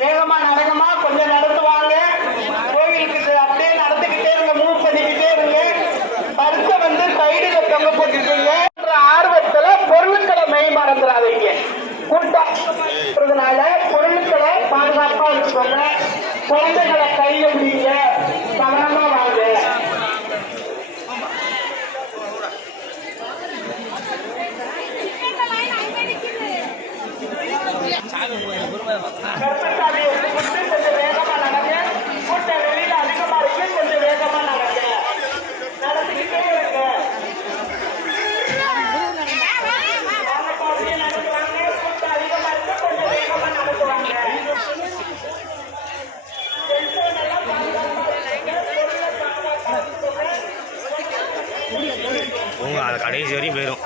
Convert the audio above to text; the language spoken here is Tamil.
வேகமா நடங்கம்மா, கொஞ்சம் நடத்துவாங்க. கோயிலுக்கு அப்படியே நடந்துகிட்டே இருங்க, மூவ் பண்ணிக்கிட்டே இருங்க. பரிசை வந்து சைடுல தொங்க போட்டுட்டீங்க. ஆர்வத்துல பொருட்களை மெய் மறந்துடாதீங்க. கூட்டம்னால பொருட்களை பாதுகாப்பா வச்சுக்கோங்க. குழந்தைகளை கையில பிடிங்க, கவனமா வாங்க. கர்ப்பசாமி எடுத்துக்கிட்டு கொஞ்சம் வேகமா நடங்க. கூட்டம் வெளியில அதிகமா இருக்கு, கொஞ்சம் வேகமா நடங்க. நடந்துக்கிட்டே இருங்க. கூட்டம் அதிகமா இருக்கு, கொஞ்சம் வேகமா நடத்துவாங்க. அது கடைசி வரையும் போயிடும்.